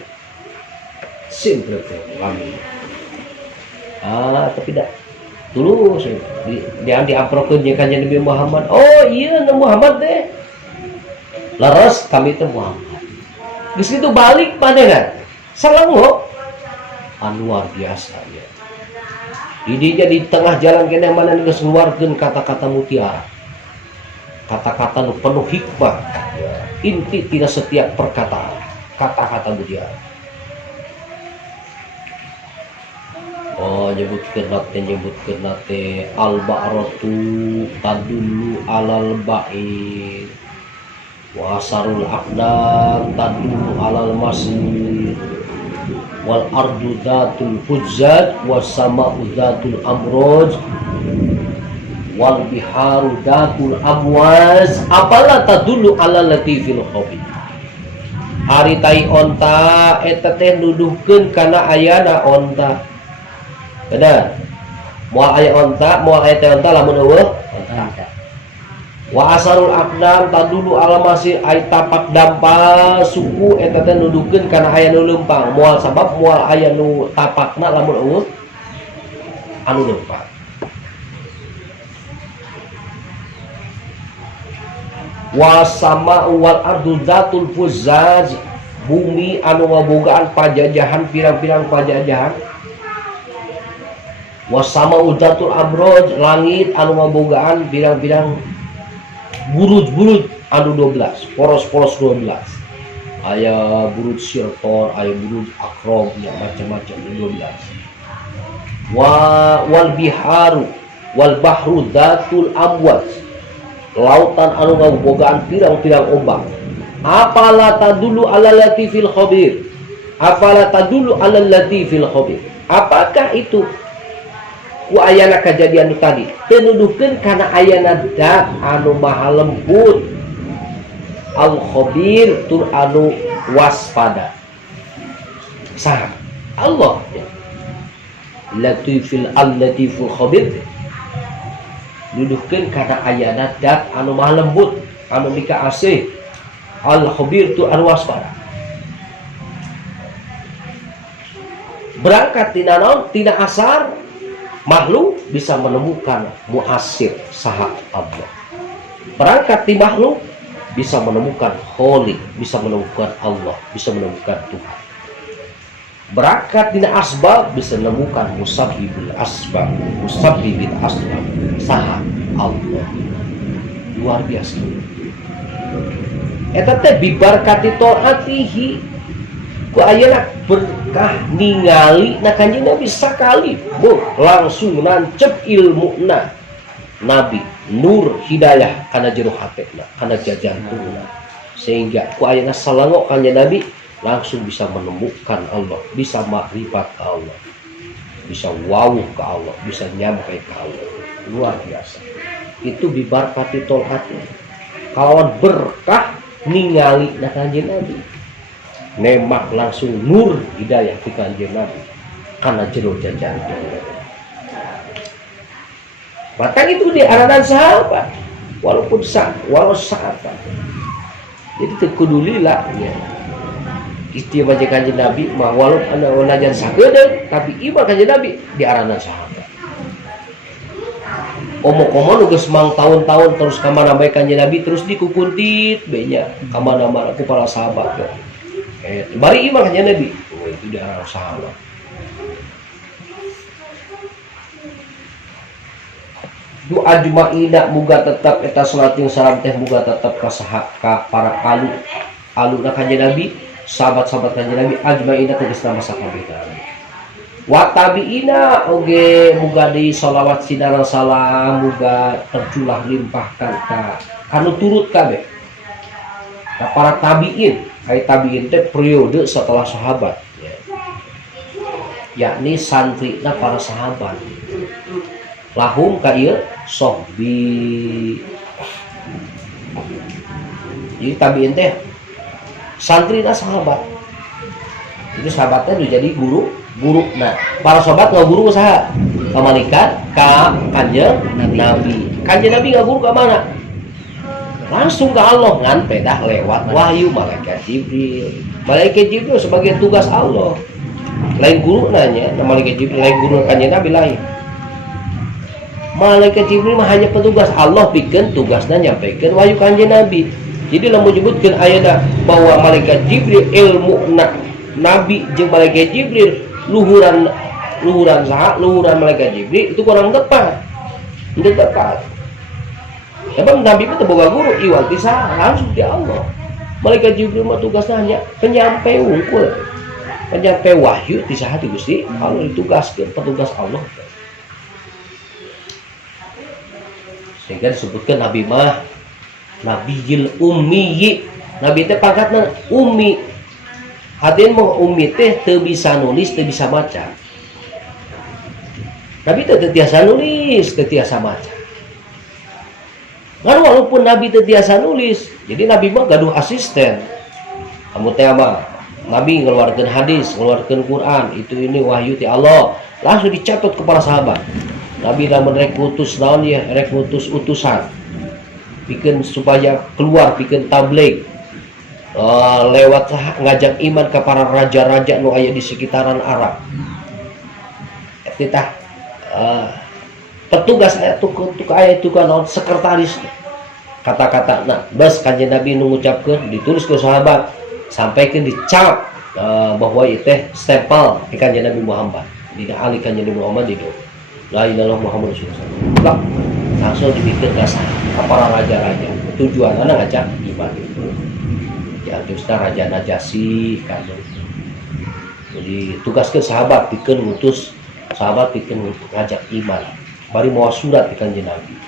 simple teh kami. Tapi dah dulu saya di amprokeun jeung kanjeng Nabi Muhammad. Oh iya Nabi Muhammad deh. Laras kami teh Muhammad. Geus kitu balik panengan. Salango anu luar biasa ya. Jadi tengah jalan kene mana geus ngeluarkeun kata-kata mutiara. Kata-kata nu penuh hikmah. Ya. Inti tina setiap perkataan. Kata-kata mutiara. Oh nyebutkeun nate al-ba'ratu tadullu alal ba'ir. Wa asarul aqdam tadullu alal masir. Wal ardu dhatul fujjat was sama'u dhatul amroj wal biharu dhatul amwaz apala tadullu ala latifil khabir. Ari tai onta eta teh nuduhkeun kana ayana onta. Bener. Moal aya onta, moal aya teh onta lamun eueuh onta. Wa asarul aqdam tadulu ala masih ay tapak dampal suku eta teh nuduhkeun kana aya nu leumpang moal sabab moal aya nu tapakna lamun eueuh anu leumpang. Wa sama wal ardu zatul fuzaj bumi anu ngabogaan pajajahan pirang-pirang pajajahan. Wa sama udatul abroj langit anu ngabogaan pirang-pirang buruj-buruj anu 12, poros-poros 12. Aya buruj Sirton, aya buruj Akrom, ya macam-macam 12. Wal biharu wal bahru dzatul amwaj. Lautan anu ngabogaan pirang-pirang ombak. Afala tadullu ala latifil khabir. Afala tadullu ala latifil khabir. Apakah itu ku ayana kejadian tadi penuduhkeun kana ayana dat anu maha lembut al khabir tur anu waspada sah Allah ya. Latiful khabir nuduhkeun kana ayana dat anu maha lembut anu mika asih al khabir tur anu waspada. Berangkat tina naon tina asar makhluk bisa menemukan muasir saha Allah. Berangkat di makhluk bisa menemukan Khaliq, bisa menemukan Allah, bisa menemukan Tuhan. Berangkat di asbab bisa menemukan musabbibul asbab, musabbibil asbab saha Allah. Luar biasa. Eta teh bibarkati taatihi ku ayeuna berkah ningali na kanjeng Nabi sakali langsung nancep ilmuna Nabi nur hidayah kana jero hatena kana jajantungna sehingga ku ayeuna salango kanjeng Nabi langsung bisa menemukan Allah, bisa makrifat ke Allah, bisa wawuh ke Allah, bisa nyampe ke Allah. Luar biasa. Itu bibarkati tolhati kawan berkah ningali na kanjeng Nabi nemak langsung nur hidayah di kanjeng Nabi karena jero jajangan. Batang itu di aranan sahabat walau sahabat. Jadi tekudulila ya. Istimewa kanjeng Nabi mah walaupun ana najan sakedeung tapi iman kanjeng Nabi di aranan sahabat. Omong-omong geus mang tahun-tahun terus ka mana bae kanjeng Nabi terus dikukuntit benya ka mana-mana ku para sahabat. Bari iman kanjeng Nabi. Oh, itu di aranan sahabat. Du ajmaina muga tetap eta salat jeung salam teh muga tetap ka para aluna kanjeng Nabi, sahabat-sahabat kanjeng Nabi ajmaina tegasna masa kabeh. Wa tabiina oge muga di shalawat sinarang salam muga terculah limpahkan ka kanu turut kabeh. Ka para tabiin, ai tabiin teh periode setelah sahabat ya. Yakni santrina para sahabat. Lahum ka ieu sohbi. Jadi tabiin teh santrina sahabat. Itu sahabatnya udah jadi guru. Nah, para sahabat nggak guru usaha ke malaikat, ke kanjeng Nabi. Kanjeng Nabi nggak guru ke mana? langsung ke Allah ngan pedah lewat wahyu malaikat Jibril. Malaikat Jibril sebagai tugas Allah. Lain guru nanya, malaikat Jibril lain guru kanjeng Nabi lain. Malaikat Jibril mah hanya petugas Allah bikin tugasnya nyampaikan wahyu kanjeng Nabi. Jadi lamun menyebutkan ayatnya bahwa malaikat Jibril ilmu Nabi jeung malaikat Jibril luhuran malaikat Jibril itu kurang tepat. Tidak tepat. Sebab Nabi itu boga guru iwal bisa langsung di Allah. Malaikat Jibril mah tugasnya hanya penyampai wungkul, penyampai wahyu di saat Gusti Allah ditugaskan petugas Allah. Sehingga disebutkan Nabi mah Nabiyil Ummi. Nabi teh pangkatna ummi. Hadin mah ummi teh teu bisa nulis, teu bisa maca. Nabi teh teu tiasa nulis, teu tiasa maca. Kan walaupun Nabi teu tiasa nulis, jadi Nabi mah gaduh asisten. Kamu teh mah Nabi ngeluarkeun hadis, ngeluarkeun Quran, itu ini wahyu ti Allah, langsung dicatat ke para sahabat. Nabi lamun rek ngutus naon ya, rek ngutus utusan. Bikin supaya keluar bikin tabligh. Lewat ngajak iman ke para raja-raja nu aya di sekitaran Arab. Kita petugas aya tukang naon sekretaris. Kata-kata nah, bas kanjeng Nabi nu ngucapkeun ditulis ke sahabat, sampaikan dicap bahwa itu stempel di kanjeng Nabi Muhammad. Di ali kanjeng Nabi Muhammad itu. La ilaha illallah Muhammadur Rasulullah. Langsung dibikin ke para raja-raja. Tujuannya ngajak iman itu. Ya justru Raja Najasyi kan. Jadi tugaskeun sahabat bikin ngutus sahabat bikin ngajak iman. Bari mawa surat di kanjeng Nabi.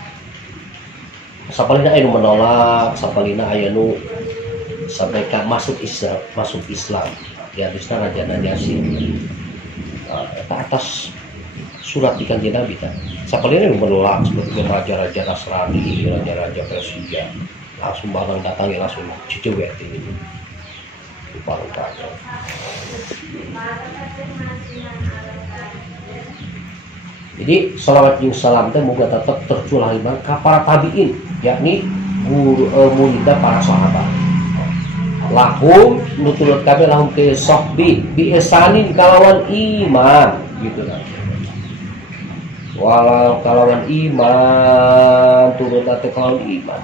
Sapalina aya nu menolak, sapalina aya nu sampaikan masuk Islam. Ya justru Raja Najasyi. Atas surat di kanjeng Nabi kan. Sapalina nu menolak seperti raja-raja Nasrani, raja-raja Persia. Langsung barang datangi langsung cicewet ini. Barang datang. Jadi salawat jeung salam teh moga tetap tercurah iman ka para tabiin, yakni muridna para sahabat. Lahum nuturut kabeh lahum ke sahbi bi ihsanin kalawan iman gitu kan. Walau kalawan iman turut teh kalawan iman.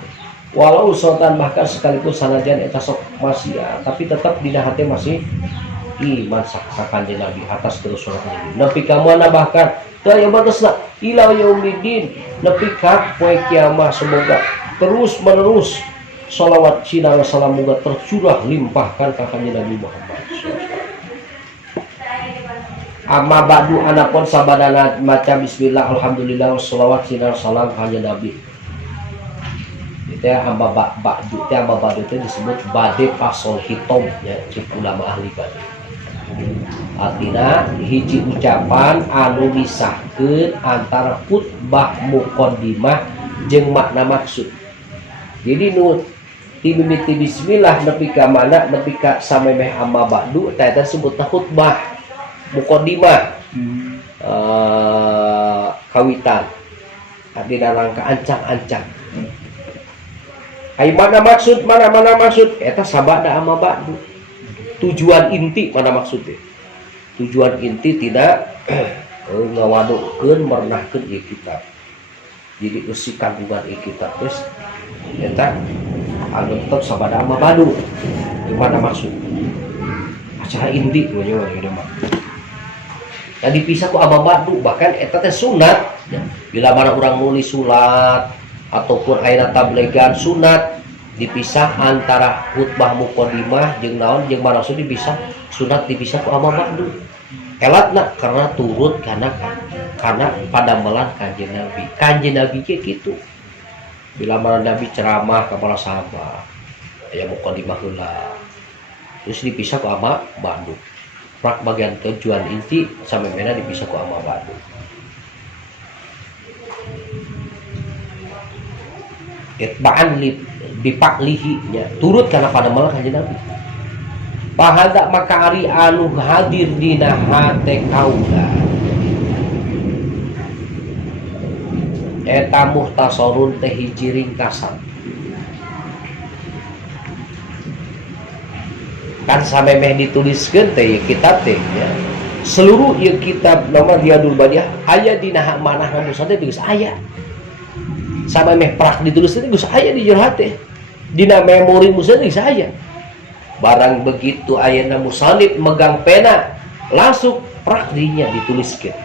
Walau sultan bahkan sekalipun sanajan eta sok masia, tapi tetap dina hati masih iman sakanjeng Nabi atas terus surat ini. Nepi ka mana bahkan teu aya batasna ila yaumidin, nepi ka poe kiamat semoga terus menerus shalawat cina salam moga tercurah limpahkan ka kanjeng Nabi Muhammad. Amma ba'du anapun sabadana maca bismillah alhamdulillah shalawat cina salam kanjeng Nabi. Teh hamba ba'du teh hamba ba'du teh disebut bade pasol hitom ya cik ulama ahli bade. Artina hiji ucapan anu misahkeun antara khutbah muqaddimah jeung makna maksud. Jadi nu ti mimiti bismillah nepi ka mana nepi ka samemeh hamba ba'du teh disebutna khutbah muqaddimah. Kawitan artina rangka ancang-ancang. Ai mana maksud eta sabada ama ba'du. Tujuan inti mana maksudnya? Tujuan inti tidak ngawadukeun merenahkeun ieu kitab. Jadi usi kandungan ieu kitab geus eta anu tetep sabada ama ba'du. Itu mana maksud? Acara inti we mah. Ya dipisah ku ama ba'du bahkan eta teh sunat. Bila mana urang nulis surat ataupun ayeuna tablegan sunat dipisah antara khutbah muqaddimah jeung naon jeung maksud dipisah sunat dipisah ku ama ba'du. Elatna karena turut karena padamelan kanjeng Nabi. Kanjeng Nabi ge kitu. Bila mana Nabi ceramah ka para sahabat aya muqaddimah heula. Terus dipisah ku ama ba'du. Prak bagian tujuan inti samemehna dipisah ku ama ba'du. Itba'an bipaklihi nya turut karena pada malah kanjeng Nabi. Pahada maka ari anu hadir dina hate kaula eta muhtasarun teh hiji ringkasan. kan samemeh dituliskeun teh kitab teh ya. Seluruh ieu kitab nama Riyadul Badiah aya dina manah musa teh geus aya. Samemeh prak ditulis teh geus aya di jero hate. Dina memori musa teh geus aya. Barang begitu ayeuna musannif megang pena langsung prak dinya dituliskeun.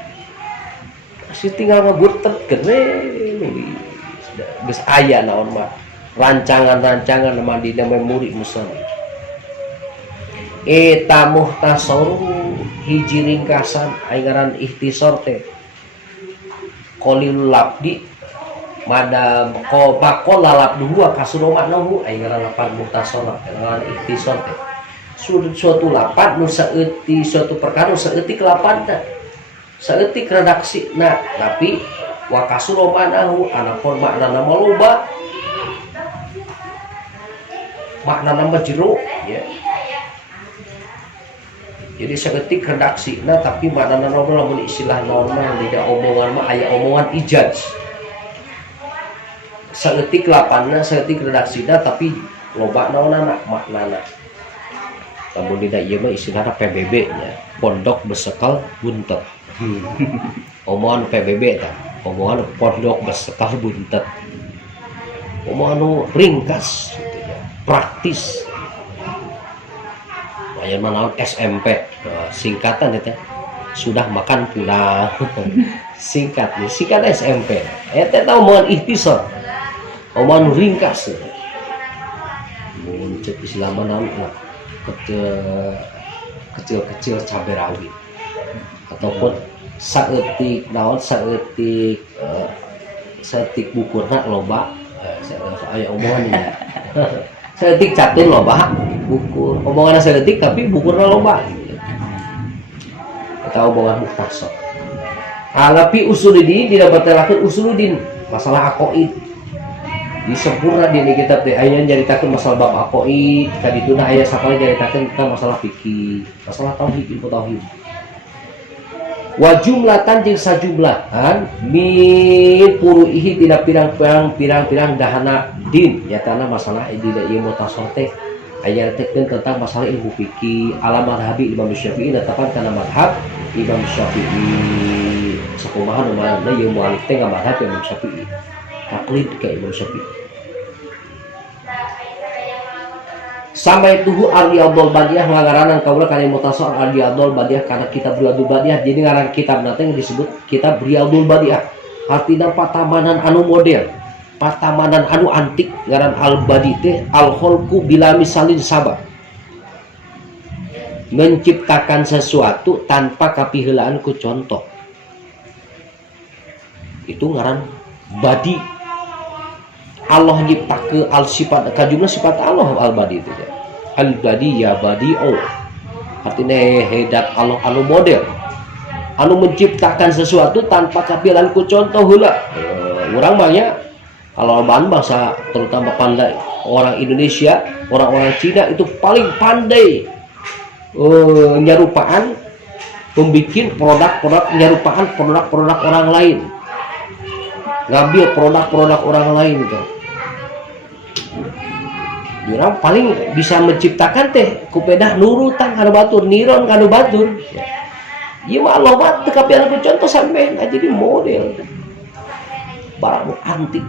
Si tinggal ngaburtetkeun we geus aya naon mah rancangan-rancangan mah dina memori musannif. Eta muhtasar hiji ringkasan ayeuna ikhtisar teh qalilul labdi madam ko bakol lalap dua kasuro maknahu ayeuna lapan muhtasar ayeuna ikhtisar teh suatu lapan nu saeuti suatu perkara nu saeutik lapanda saeutik redaksina tapi wa kasuro maknahu anapun maknana mah loba maknana mah jero ya. Jadi saeutik redaksina tapi maknana lamun istilah normal tidak omongan mah aya omongan ijaz. Saeutik lapanna saeutik redaksina tapi loba naonana maknana. Lamun dina ieu mah istilahna PBB nya, pondok besekal buntet. Omongan PBB tah, omongan pondok besekal buntet. Omongan nu ringkas gitu ya, praktis. Aya mah SMP singkatan eta sudah makan pulang. Singkat SMP eta omongan ikhtisar omongan ringkas mun cek istilah naon kecil cabai rawit ataupun saeutik naon saeutik bukurna loba aya omongan ini saeutik catur loba bukur omongan saeutik tapi bukurna loba atau omongan muhtasar alapi usuluddin didapatkeun usuluddin masalah aqaid disempurna di kitab teh aya nyaritakeun masalah bab aqaid kadituna aya sakali nyaritakeun tentang masalah fikih masalah tauhid ilmu tauhid wa jumlatan jeung sajumlahan min furu'ihi tina pirang-pirang dahana din nyatana masalah dina ilmu tasawuf teh aya nyaritakeun tentang masalah ilmu fikih ala madhabi Imam Syafi'i netapan kana madhab Imam Syafi'i sakumaha nu mana ieu mualif teh ngamadhab Imam Syafi'i taklid ka Imam Syafi'i sampai tuhu Ar-Riyadul Badiah ngaranan kaula kana mutasar Ar-Riyadul Badiah kana kitab Riyadul Badiah jadi ngaran kitab nanti disebut kitab Riyadul Badiah artina patamanan anu modern patamanan anu antik ngaran al-badi teh al-khalqu bila misalin sabab menciptakan sesuatu tanpa kapiheulaan ku contoh itu ngaran badi Allah nyiptakeun al sifat kajumna sifat Allah al badi itu al badi ya badi Allah artinya hedat Allah anu model anu menciptakan sesuatu tanpa kapiheulaan ku contoh heula urang mah nya kalau bahasa terutama pandai orang Indonesia orang-orang Cina itu paling pandai nyarupaan membikin produk-produk nyarupaan produk-produk orang lain ngambil produk-produk orang lain gitu. Orang paling bisa menciptakan teh kupedah nurutan kanu batur niron kanu batur ieu mah Allah mah teu kapian ku contoh sampean jadi model barang antik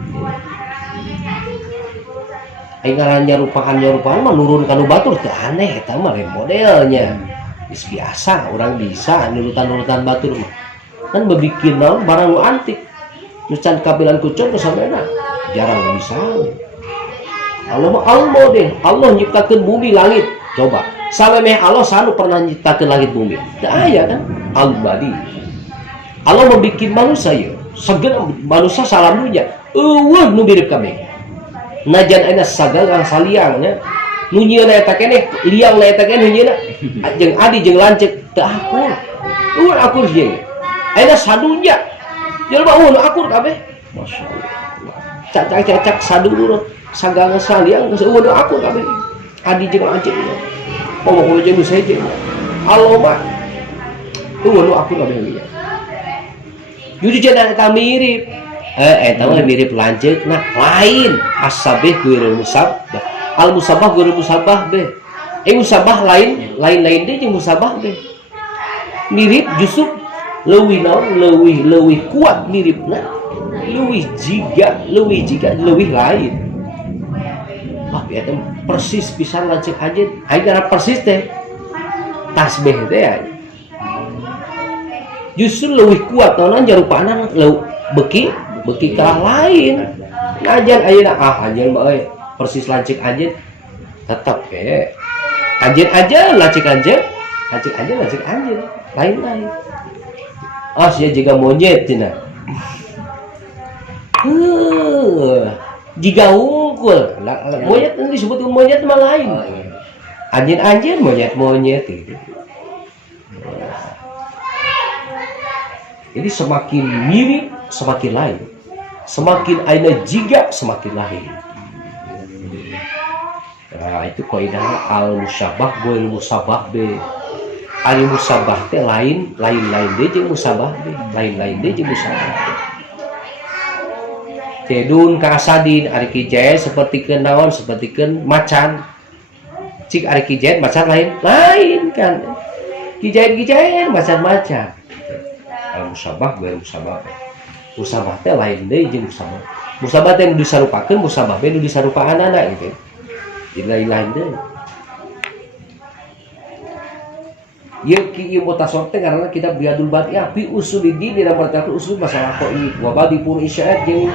aing ngaran nyarupakan mah nurun kanu batur teu aneh eta mah modelnya geus biasa orang bisa nurutan batur mah kan bebikin naon barang nu antik nu can kapilan ku contoh sampean jarang bisa. Allah mah al model Allah nyiptakeun bumi langit coba samemeh Allah sanu pernah nyiptakeun langit bumi teu aya kan al badi Allah membikin manusia ya segala manusia salamunya eueuh nu mirip kabeh najan aya sagagang saliang nya nu nyieun eta keneh liang eta keneh nyieuna jeung adi jeung lanceuk teu akur eueuh akur jeung aya sadunya jelema eueuh akur kabeh masyaallah cacak sadulur sagagang saliang geus eueuh akur kabeh adi jeung lanceuk pokokna jeung seje Allah mah eueuh akur kabeh nya jadi cenah eta mirip eta mah mirip lanceuk nah lain asabih guirul musabbah al musabbah guirul musabbah beh musabah lain deh jeung musabah teh mirip justru leuwih kuat miripna leuwih jiga leuwih lain. Eta persis pisan lanceuk aja aya gara persis teh tasbih teh ya. Justru leuwih kuat naon jarupana beki kalah lain. Najan ayeuna anjeun mah persis lanceuk aja tetap ke anjeun aja lanceuk anjeun lain-lain. Sia jiga monyet cenah. Jiga unggul. Monyet itu disebut monyet mah lain. Anjeun monyet itu. Jadi semakin mirip semakin lain. Semakin aina jiga semakin lain. Nah, itu kaidahnya al-musyabah goil musabah be. Al-musabah teh lain deh jeung musabah be. Lain deh jeung musabah. Cedun kasadin ari kijaya sapertikeun naon sapertikeun macan. Cik ari kijaya macan lain kan. Kijaya macan. Al-musabah goil musabah. Musabah teh lain deui jeung musabah. Musabah teh nu disarupakeun, musabah teh nu disarupaanana gitu. Jadi lain deui. Ieu ki ieu mutasawwif teh karena kita biadul badiah fi usulidin dina martabat usul masalah qaid wa badipun isyaat jeung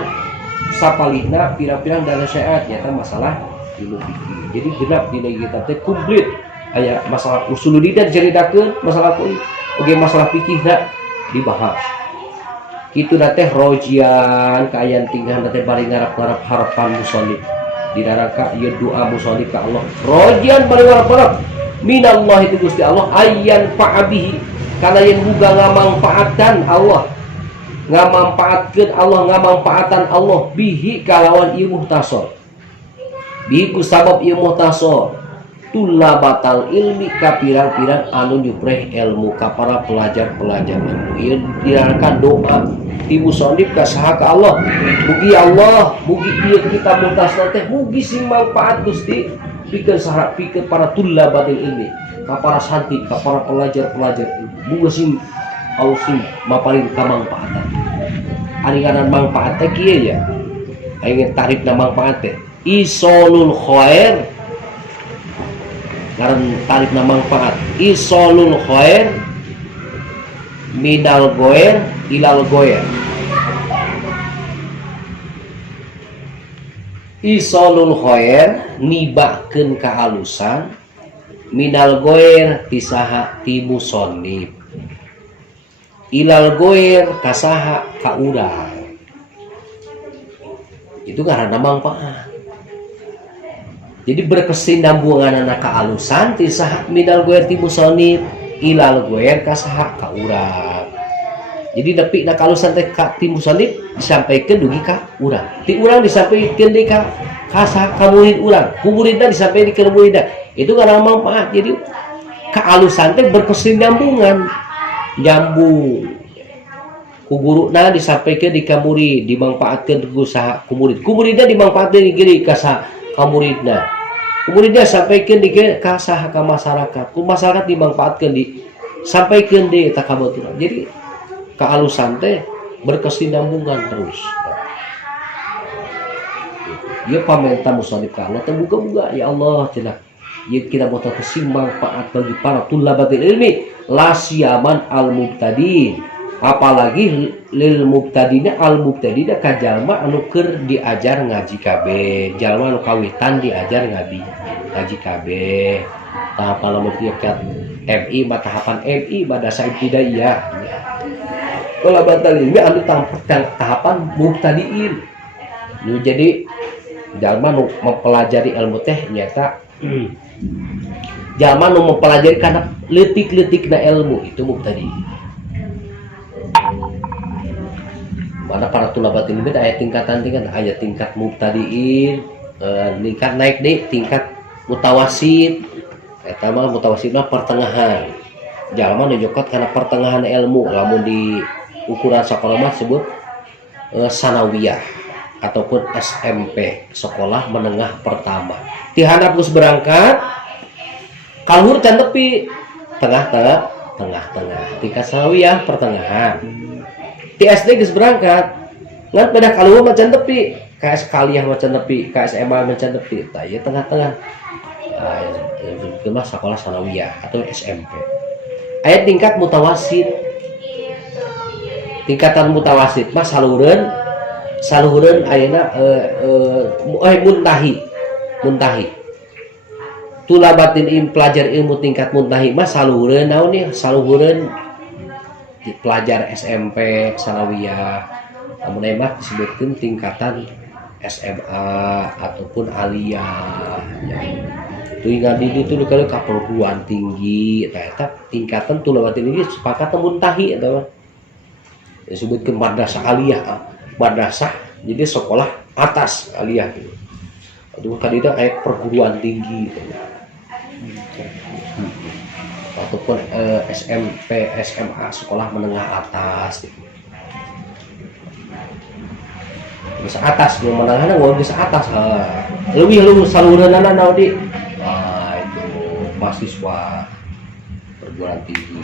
sapalihna pirang-pirang dana syariat nyata masalah ilmu fikih. Jadi genap dina kitab teh komplit aya masalah usulidin diceritakeun, masalah qaid oge masalah fikihna dibahas. Kitu teh rojian kaayaan tinggal teh bari ngarap-ngarap harapan musallif di neraka ieu doa musallif ka Allah rojian bari ngarap-ngarap minallah itu Gusti Allah ayyan fa'abihi kana yen boga ngamangpaatkan Allah ngamampaatan Allah bihi kalawan ieu muhtasor bihi ku sabab ieu muhtasor tulabatal ilmi ka pirang-pirang anu nyupreh ilmu ka para pelajar-pelajar ilmu. Ieu diarahkan doa ti musannif ka saha ka Allah. Mugi ieu kitab muhtasar teh mugi sing manfaat Gusti pikeun saha pikeun para tulabatil ilmi, ka para santri, ka para pelajar-pelajar ilmu. Mugi sing Allah sing maparin kamangpaatan. Ari ngaran manfaat teh kieu ya. Aya tarifna manfaat teh isolul khair karena tarif na manfaat isolul khair minal goer ilal goer. Isolul khair nibakeun kahalusan minal goer tisaha ti musannif ilal goer kasaha ka urang. Itu karena manfaat. Jadi berkesinambungan anak kealusan tisah minal goer ti musannif ilal goer kasaha ka urang. Jadi nepi na kalusan teh ka ti musannif disampaikeun dugi ka urang. Ti urang disampaikeun deui ka saha ka murid urang. Ku muridna disampaikeun ka muridna. Itu karena manfaat. Jadi kealusan teh berkesinambungan. Nyambung. Ku guruna disampaikeun di ka murid, dimanfaatkeun ku saha ku murid. Ku muridna dimanfaatkeun di ka saha ka muridna. Muridnya sampaikan di ka saha ka masyarakat. Ku masyarakat dimanfaatkan sampaikan di eta kabaturan. Jadi kealusan teh berkesinambungan terus. Ieu pamenta musannif ka Allah teh buka-buka ya Allah cenah. Ieu kita botoh manfaat bagi para tulabatil ilmi la siyaman al mubtadin. Apalagi lil mubtadina al mubtadina ka jalma anu keur diajar ngaji kabeh, jalma anu kawitan diajar ngaji kabeh. Tahapan lamun tiap MI mah tahapan MI madrasah ibtidaiyah. Talabatul ilmi anu tahapan mubtadiin. Nu jadi jalma nu mempelajari ilmu teh nyata jalma nu mempelajari kana leutik-leutikna ilmu itu mubtadi. Mana para tulabatul ilmi aya tingkatan-tingkatan, aya tingkat mubtadiin, tingkat naik deh tingkat mutawasid. Eta mah mutawasid mah pertengahan. Jalma nu jokot kana pertengahan ilmu, lamun di ukuran sekolah mah disebut sanawiyah ataupun SMP, sekolah menengah pertama. Ti handap geus berangkat Kaluhur can tepi tengah-tengah tingkat sanawiyah pertengahan di SD geus berangkat ngan pada kaluhur macan tepi KS Kaliyah macan tepi KS SMA macan tepi tah ieu tengah-tengah itu mah sekolah sanawiyah atau SMP aya tingkat mutawasid tingkatan mutawasid mah salureun ayeuna muntahi tula batin pelajar ilmu tingkat muntahi mah saluhureun naon nih saluhureun pelajar SMP sanawiyah namun emang disebutkan tingkatan SMA ataupun aliyah ya. Itu ingat itu kalau perguruan tinggi eta tingkatan tula batin ini sepakat muntahi eta disebutkan madrasah aliyah madrasah jadi sekolah atas aliyah gitu. Itu kan itu kayak perguruan tinggi gitu. Ataupun SMP, SMA, sekolah menengah atas gitu. Bisa atas, yang menengahnya nggak bisa atas lebih lu saluranana naudi itu mahasiswa perguruan tinggi